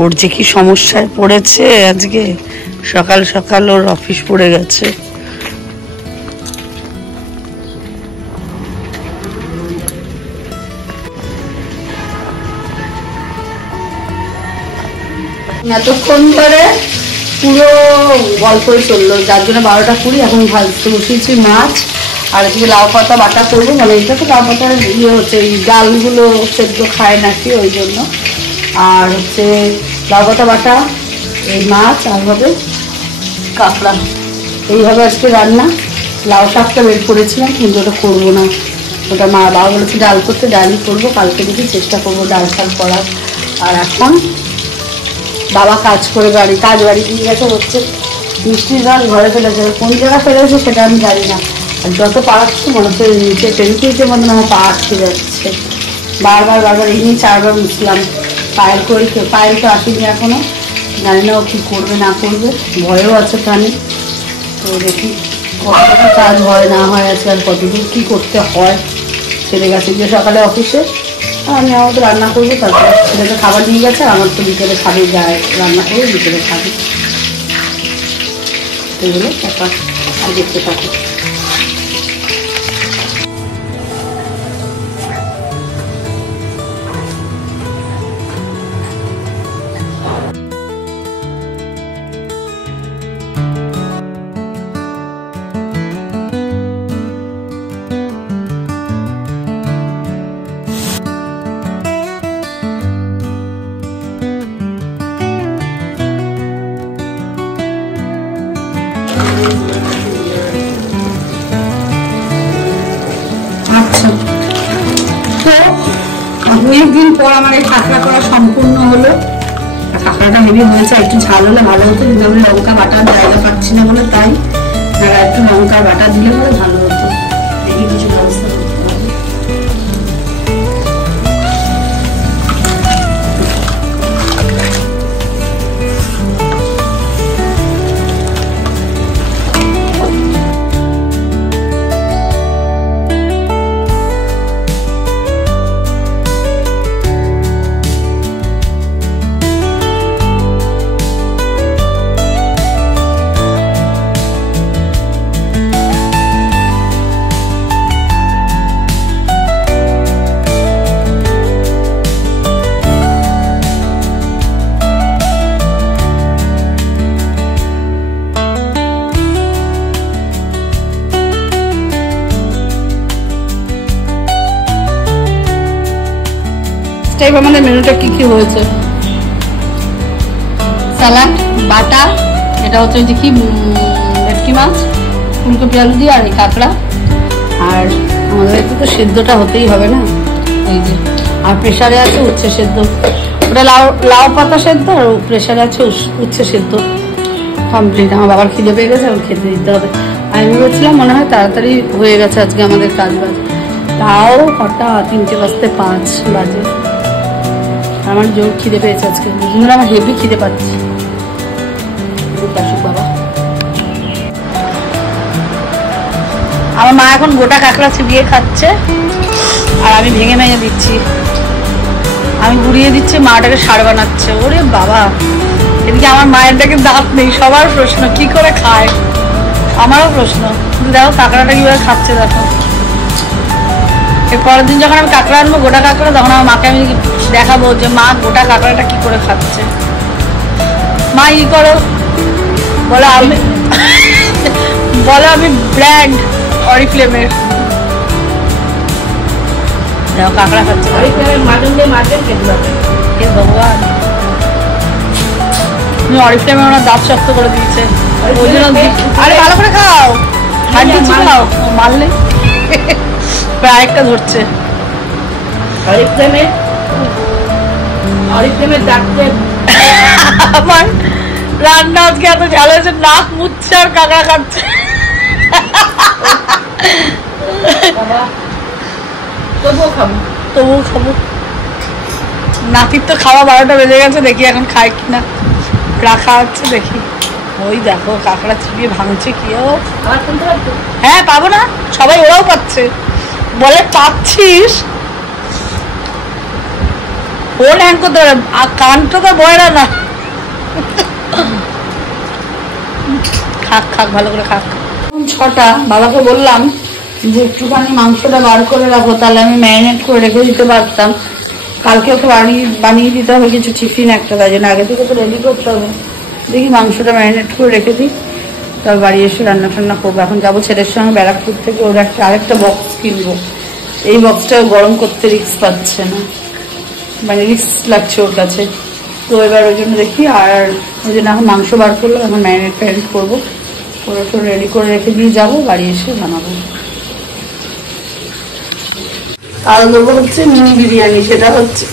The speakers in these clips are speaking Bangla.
ওর যে কি সমস্যায় পড়েছে আজকে, সকাল সকাল ওর অফিস পড়ে গেছে। এতক্ষণ ধরে পুরো গল্পই চললো, যার জন্য 12টা 20 এখন ভাজতে বসিয়েছি মাছ। আর এদিকে লাউ পাতা বাটা করবো, মানে এটা তো লাউ পাতার ইয়ে হচ্ছে, এই ডালগুলো সেদ্ধ খায় নাকি ওই জন্য। আর হচ্ছে লাউ পাতা বাটা, এই মাছ, আর হবে কাঁকড়া। এইভাবে আজকে রান্না। লাউ শাকটা বের করেছিলাম কিন্তু ওটা করবো না, ওটা মা বাবা বলেছে ডাল করতে, ডালই করবো। কালকে দেখি চেষ্টা করবো ডাল শাক করার। আর এখন বাবা কাজ করে বাড়ি দিয়ে গেছে, হচ্ছে মিষ্টির ডাল ঘরে ফেলেছে, কোন জায়গায় ফেলেছে সেটা আমি জানি না। আর যত পাড়াচ্ছি মনে হচ্ছে নিচে টেনকিতে মনে আমার পা আটকে যাচ্ছে। বারবার এই নিয়ে 4বার মুছলাম। পায়েল তো আসেনি এখনো, জানি না ও কী করবে না করবে, ভয়ও আছে প্রাণী। তো দেখি কতটা কাজ হয় না হয় আছে, আর কতদূর কী করতে হয়। ছেলে গেছে গিয়ে সকালে অফিসে, আমি আমার তো রান্না করবো। তারপরে ছেলেকে খাবার নিয়ে গেছে, আর আমার তো বিকেলে খাবে, যায় রান্না করে বিকেলে খাবে। এগুলো ব্যাপার, আর দেখতে থাকি। আচ্ছা, তো অনেকদিন পর আমার এই কাঁকড়া করা সম্পূর্ণ হলো। কাঁকড়াটা হেভি হয়েছে, একটু ঝাল হলে ভালো হতো, কিন্তু আমি লঙ্কা বাটার জায়গা পাচ্ছি না বলে তাই। আর একটু লঙ্কা বাটা দিলে বলে ভালো হতো। দেখি কিছু ব্যবস্থা করতে হবে। আমাদের মেনুটা কি কি হয়েছে? স্যালাড, বাটা, এটা হচ্ছে যে কি ভেটকি মাছ, ফুলকপি আলু দিয়ে, আর এই কাঁকড়া। আর আমাদের একটু তো সেদ্ধটা হতেই হবে না, এই যে। আর প্রেশারে আছে উচ্ছে সেদ্ধ, ওটা লাউ পাতা সেদ্ধ, আর প্রেশারে আছে উচ্ছে সেদ্ধ। কমপ্লিট। আমার বাবার খিদে পেয়ে গেছে, আমার খেতে দিতে হবে। আমি ভেবেছিলাম মনে হয় তাড়াতাড়ি হয়ে গেছে আজকে আমাদের কাজ বাজ, তাও কটা 3:05 বাজে। আমার জোর খিদে পেয়েছে আজকে, বুঝুন আমার হেভি খিদে পাচ্ছি। বাবা, আমার মা এখন গোটা কাঁকড়া চিবিয়ে খাচ্ছে, আর আমি ভেঙে ভেঙে দিচ্ছি, আমি গুড়িয়ে দিচ্ছি, মাটাকে সার বানাচ্ছে। ওরে বাবা, এদিকে আমার মায়েরটাকে দাঁত নেই, সবার প্রশ্ন কি করে খায়, আমারও প্রশ্ন। কিন্তু দেখো কাঁকড়াটা কিভাবে খাচ্ছে, দেখো। এর পরের দিন যখন আমি কাঁকড়া আনবো, গোটা কাঁকড়া, তখন আমার মাকে আমি দেখাবো যে মা গোটা কাঁকড়াটা কি করে খাচ্ছে। মা ই করো, বলে আমি ব্র্যান্ড অরিফ্লেমের। দেখো কাঁকড়া খাচ্ছে, ভগবান। অরিফ্লেমে ওনার দাঁত শক্ত করে দিয়েছে, ওই জন্য। আরে ভালো করে খাও, খাও, মারলে প্রায় একটা ধরছে। আমার রান্না আজকে এত ঝাল হয়েছে, নাক মুচ্ছে আর কাঁকড়া খাচ্ছে। তবুও খাবো। নাতির তো খাওয়া 12টা বেজে গেছে, দেখি এখন খায় কিনা, রাখা হচ্ছে দেখি। ওই দেখো কাঁকড়া চিবিয়ে ভাঙছে, কি হ্যাঁ পাবো না, সবাই ওরাও পাচ্ছে, বলে পাচ্ছিস। ফোন হ্যাং করতে পারে, কানটা তো বয়রা না। খাক খাক ভালো করে খাক। 6টা, বাবাকে বললাম যে একটুখানি মাংসটা বার করে রাখো, তাহলে আমি ম্যারিনেট করে রেখে দিতে পারতাম। কালকে ওকে বানিয়ে দিতে হবে কিছু টিফিন একটা, তাই জন্য আগে থেকে তো রেডি করতে হবে। দেখি মাংসটা ম্যারিনেট করে রেখে দিই, তারপর বাড়ি এসে রান্না টান্না করবো। এখন যাবো ছেলের সঙ্গে ব্যারাকপুর থেকে, ওর আরেকটা বক্স কিনবো। এই বক্সটা গরম করতে রিস্ক পাচ্ছে না, মানে রিস্ক লাগছে ওর কাছে। তো এবার ওই জন্য দেখি, আর ওই জন্য এখন মাংস বার করলো, এখন ম্যারিনেট করবো, ওরা তো রেডি করে রেখে দিয়ে যাবো, বাড়ি এসে বানাবো। আর দেবো হচ্ছে মিনি বিরিয়ানি, সেটা হচ্ছে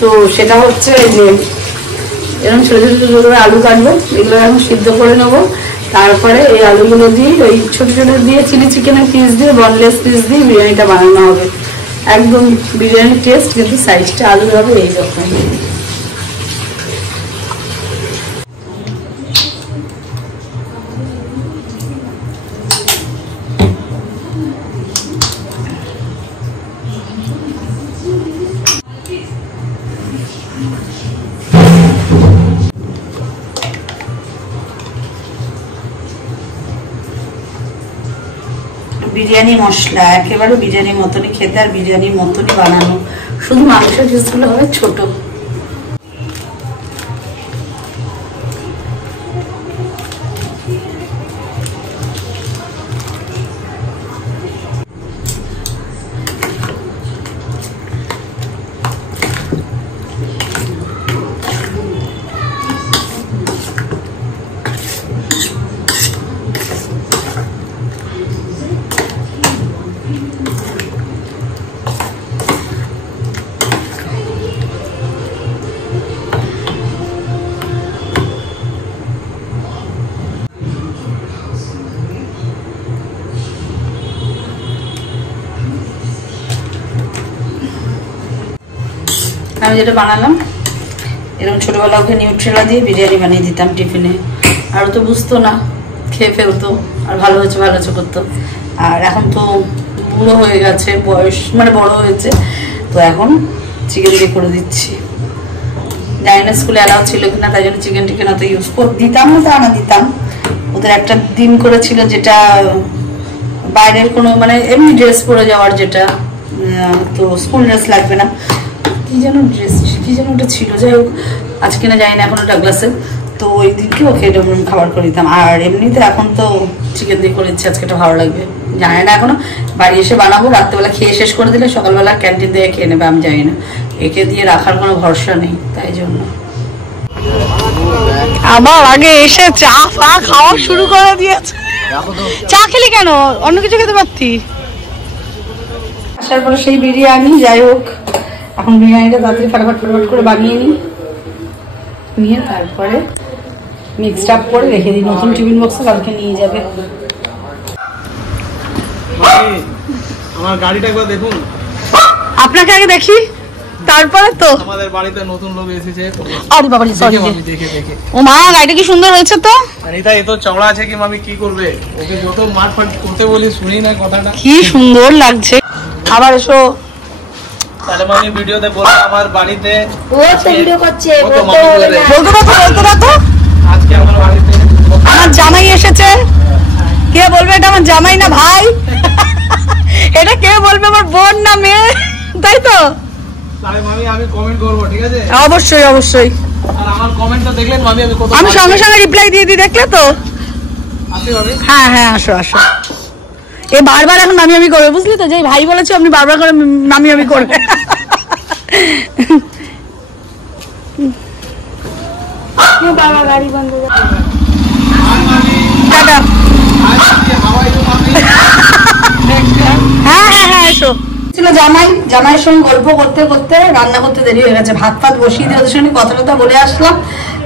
তো সেটা হচ্ছে যে এরকম ছোটো ছোটো ছোটো করে আলু কাটবো, এগুলো এখন সিদ্ধ করে নেবো। তারপরে এই আলুগুলো দিয়ে ওই ছোটো ছোটো দিয়ে চিলি চিকেনের পিস দিয়ে, বনলেস পিস দিয়ে বিরিয়ানিটা বানানো হবে। একদম বিরিয়ানির টেস্ট, কিন্তু সাইজটা আলু হবে এইরকম। বিরিয়ানি মশলা একেবারে বিরিয়ানির মতনই খেতে, আর বিরিয়ানির মতনই বানানো, শুধু মাংসের পিসগুলো হবে ছোট। আমি যেটা বানালাম, এরকম ছোটবেলা ওকে নিউট্রেলা দিয়ে বিরিয়ানি বানিয়ে দিতাম টিফিনে, আর তো বুঝতো না, খেয়ে ফেলতো, আর ভালো হয়েছে করতো। আর এখন তো বুড়ো হয়ে গেছে, বয়স মানে বড় হয়েছে, তো এখন চিকেন দিয়ে করে দিচ্ছি। জানি না স্কুলে অ্যালাউ ছিল কিনা, তাই জন্য চিকেন টিকেন অত ইউজ দিতাম না, তা না দিতাম। ওদের একটা দিন করেছিল যেটা বাইরের কোনো মানে এমনি ড্রেস পরে যাওয়ার, যেটা তো স্কুল ড্রেস লাগবে না, কি যেন ড্রেস, কি যেন ওটা ছিল, যাই হোক আজকে না জানি না এখন ওটা গ্লাসে। তো ওই দিনকে ওকে এরকম খাবার করে দিতাম। আর এমনিতে এখন তো চিকেন দিয়ে করে দিচ্ছি, আজকে এটা ভালো লাগবে। জানি না এখনো, বাড়ি এসে বানাবো, রাত্রেবেলা খেয়ে শেষ করে দিলে সকালবেলা ক্যান্টিন দিয়ে খেয়ে নেবে, আমি জানি না, একে দিয়ে রাখার কোনো ভরসা নেই, তাই জন্য। আমার আগে এসে চা ফা খাওয়া শুরু করে দিয়েছে। চা খেলি কেন, অন্য কিছু খেতে পারতি। আসার পরে সেই বিরিয়ানি, যাই হোক এখন বিরিয়ানিটা তাড়াতাড়ি ফটাফট করে বানিয়ে নিয়ে তারপরে মিক্সড আপ করে রেখে দিই, নতুন টিফিন বক্সে কালকে নিয়ে যাবে। আমার গাড়িটা একবার দেখুন। আপনাকে আগে দেখি, তারপরে তো আমাদের বাড়িতে নতুন লোক এসেছে। আরে বাবা সরি, দেখে ও মা, গাড়িটা কি সুন্দর হয়েছে তো। অনিতা এত চওড়া আছে কি, মামি কি করবে, ওকে যত মারফাট করতে বলি শুনি না কথাটা। কি সুন্দর লাগছে। আবার এসো, তাহলে মামি ভিডিওতে বলো আমার বাড়িতে ও তো ভিডিও করছে, বলতে দাও। আজকে আমার বাড়িতে আমার জামাই এসেছে। কে বলবে এটা আমার জামাই না ভাই? এটা কে বলবে আমার বোন না মেয়ে, তাই তো? তাহলে মামি আমি কমেন্ট করব, ঠিক আছে? অবশ্যই অবশ্যই। আর আমার কমেন্টটা দেখলেন মামি, আমি সঙ্গে সঙ্গে রিপ্লাই দিয়ে দিই, দেখলে তো? আসি মামি। হ্যাঁ হ্যাঁ, আসো। এ বারবার এখন আমি করবে, বুঝলি তো? যে ভাই বলেছে আপনি বারবার করে আমি করবে। বাবা গাড়ি বন্ধ টাটা। হ্যাঁ এসো। ছিল জামাইয়ের সঙ্গে গল্প করতে করতে রান্না করতে দেরি হয়ে গেছে, ভাত বসিয়ে দিয়ে ওদের সঙ্গে কথা বলে আসলাম,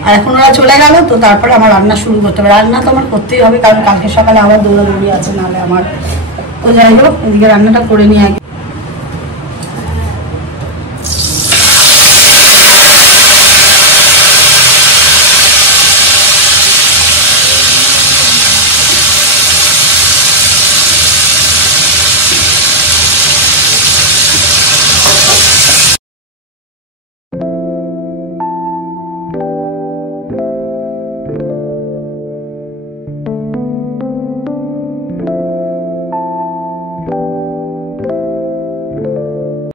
আর এখন ওরা চলে গেল। তো তারপরে আমার রান্না শুরু করতে হবে। রান্না তো আমার করতেই হবে, কারণ কালকে সকালে আবার দৌড়াদৌড়ি আছে, নাহলে আমার। তো যাই হোক, এদিকে রান্নাটা করে নিই আগে।